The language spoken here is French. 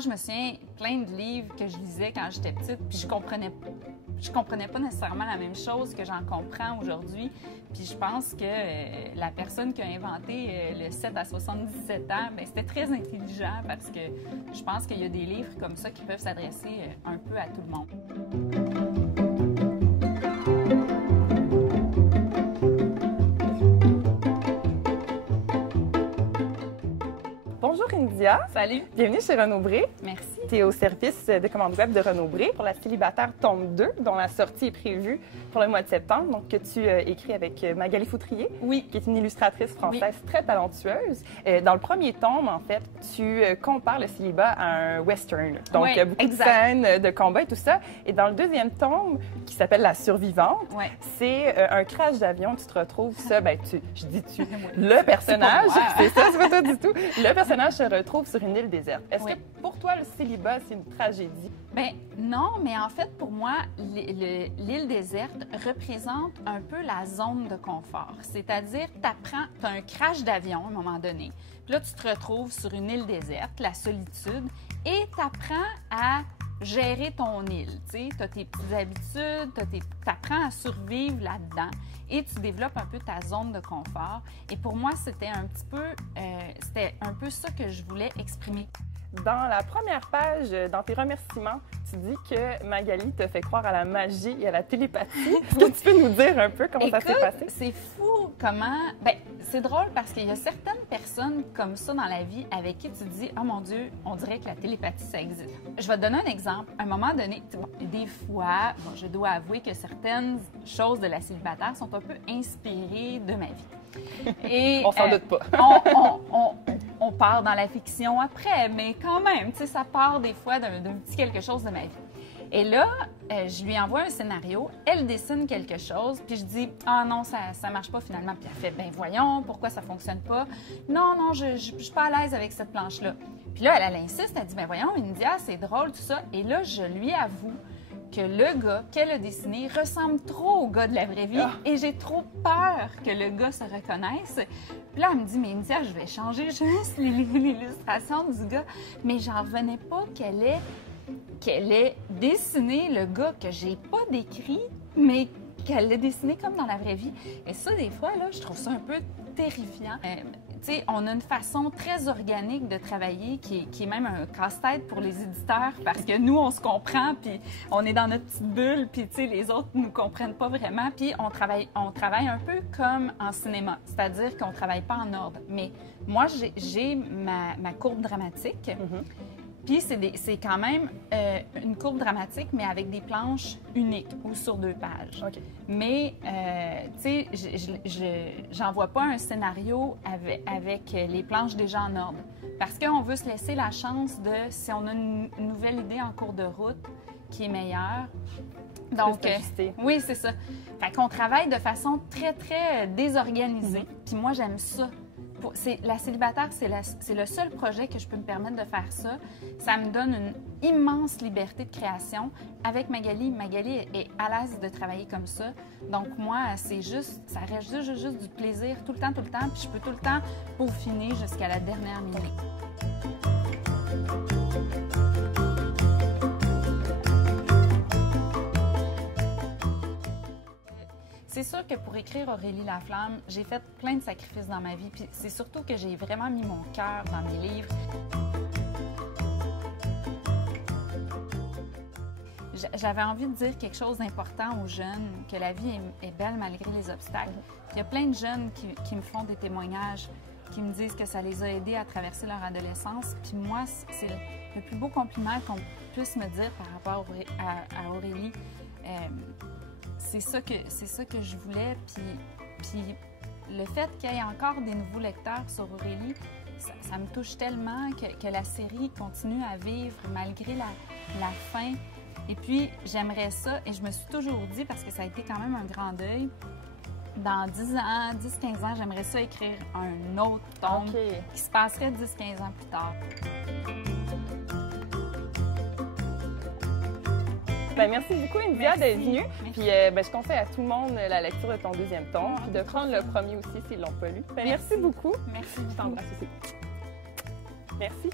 je me souviens plein de livres que je lisais quand j'étais petite, puis je comprenais pas nécessairement la même chose que j'en comprends aujourd'hui. Puis je pense que la personne qui a inventé le 7 à 77 ans, bien, c'était très intelligent parce que je pense qu'il y a des livres comme ça qui peuvent s'adresser un peu à tout le monde. Bonjour India. Salut. Bienvenue chez Renaud Bré. Merci. Tu es au service de commande web de Renaud Bré pour La Célibataire tome 2, dont la sortie est prévue pour le mois de septembre, donc que tu écris avec Magali Foutrier, Oui. qui est une illustratrice française très talentueuse. Dans le premier tome, en fait, tu compares le célibat à un western, donc Oui, beaucoup exact. de scènes de combat et tout ça. Et dans le deuxième tome, qui s'appelle La Survivante, Ouais. c'est un crash d'avion. Tu te retrouves ça, le personnage, c'est ça, c'est pas toi du tout. Le personnage se retrouve sur une île déserte. Est-ce Oui. que pour toi, le célibat, c'est une tragédie? Bien, non, mais en fait, pour moi, l'île déserte représente un peu la zone de confort. C'est-à-dire, tu as un crash d'avion à un moment donné, puis là, tu te retrouves sur une île déserte, la solitude, et tu apprends à gérer ton île. Tu as tes petites habitudes, tu apprends à survivre là-dedans et tu développes un peu ta zone de confort. Et pour moi, c'était un peu ça que je voulais exprimer. Dans la première page, dans tes remerciements, tu dis que Magali te fait croire à la magie et à la télépathie. Est-ce que tu peux nous dire un peu comment ça s'est passé? C'est fou comment... Bien, c'est drôle parce qu'il y a certaines personnes comme ça dans la vie avec qui tu dis « Oh mon Dieu, on dirait que la télépathie, ça existe. » Je vais te donner un exemple. À un moment donné, des fois, je dois avouer que certaines choses de La Célibataire sont un peu inspirées de ma vie. Et, On s'en doute pas. on part dans la fiction après, mais quand même, tu sais, ça part des fois d'un petit quelque chose de ma vie. Et là, je lui envoie un scénario, elle dessine quelque chose, puis je dis « Ah non, ça marche pas finalement. » Puis elle fait « Ben voyons, pourquoi ça fonctionne pas? »« Non, je suis pas à l'aise avec cette planche-là. » Puis là, elle insiste, elle dit « Ben voyons, India, c'est drôle, tout ça. » Et là, je lui avoue que le gars qu'elle a dessiné ressemble trop au gars de la vraie vie et j'ai trop peur que le gars se reconnaisse. Puis là, elle me dit, mais India, je vais changer juste l'illustration du gars. Mais j'en revenais pas qu'elle ait dessiné le gars que j'ai pas décrit, mais qu'elle l'ait dessiné comme dans la vraie vie. Et ça, des fois, là, je trouve ça un peu terrifiant. Tu sais, on a une façon très organique de travailler qui est même un casse-tête pour les éditeurs parce que nous, on se comprend, puis on est dans notre petite bulle, puis tu sais, les autres ne nous comprennent pas vraiment. Puis on travaille un peu comme en cinéma, c'est-à-dire qu'on ne travaille pas en ordre. Mais moi, j'ai ma courbe dramatique. Puis c'est quand même une courbe dramatique, mais avec des planches uniques ou sur 2 pages. OK. Mais, tu sais, j'envoie pas un scénario avec les planches déjà en ordre. Parce qu'on veut se laisser la chance de, si on a une nouvelle idée en cours de route qui est meilleure, donc, oui, c'est ça. Fait qu'on travaille de façon très, très désorganisée. Puis moi, j'aime ça. La Célibataire, c'est le seul projet que je peux me permettre de faire ça. Ça me donne une immense liberté de création. Avec Magali, Magali est à l'aise de travailler comme ça. Donc moi, ça reste juste du plaisir tout le temps, puis je peux tout le temps peaufiner jusqu'à la dernière minute. C'est sûr que pour écrire Aurélie Laflamme, j'ai fait plein de sacrifices dans ma vie, puis c'est surtout que j'ai vraiment mis mon cœur dans mes livres. J'avais envie de dire quelque chose d'important aux jeunes, que la vie est belle malgré les obstacles. Puis il y a plein de jeunes qui me font des témoignages, qui me disent que ça les a aidés à traverser leur adolescence. Puis moi, c'est le plus beau compliment qu'on puisse me dire par rapport à Aurélie. C'est ça que je voulais, puis le fait qu'il y ait encore des nouveaux lecteurs sur Aurélie, ça me touche tellement que la série continue à vivre malgré la fin. Et puis, j'aimerais ça, et je me suis toujours dit, parce que ça a été quand même un grand deuil, dans 10 ans, 10-15 ans, j'aimerais ça écrire un autre tome qui se passerait 10-15 ans plus tard. Ben, merci beaucoup, India, d'être venue. Puis je conseille à tout le monde la lecture de ton deuxième tome, puis de prendre le premier aussi s'ils ne l'ont pas lu. Ben, merci beaucoup. Merci beaucoup. Je t'embrasse aussi. Merci.